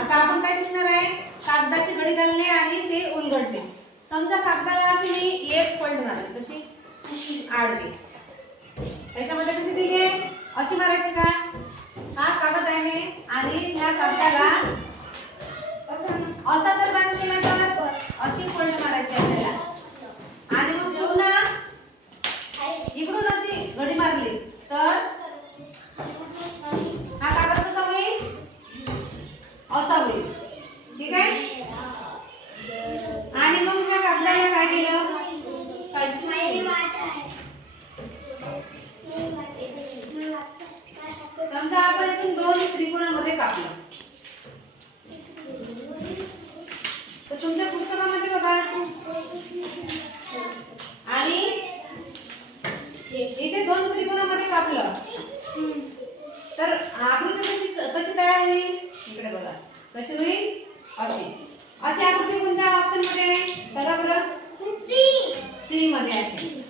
आता आपण काय शिकणार आहे? कागदाची घडी घालणे आणि ते उलगडणे. समजा कागदाला अशी मी एक फोल्ड मारली कशी आडवी. याच्यामध्ये कशी दिली आहे? अशी मारायची का? हा कागद आहे आणि ह्या कागदाला असा जर बांध केला तर अशी फोल्ड मारायची आपल्याला. आणि मग पुन्हा इकडून अशी घडी मारली तर असा होईल. ठीक आहे? आणि मग ह्या कागदाला काय केलं? समजा आपण इथून दोन त्रिकोणामध्ये कापलं. तर तुमच्या पुस्तकामध्ये बघा आणि इथे दोन त्रिकोणामध्ये कापलं तर आकृती कशी कशी तयार होईल इकडे बघा कशी होईल? अशी. अशी आकृती कोणत्या ऑप्शनमध्ये आहे? बघा बरं. सी मध्ये आहे.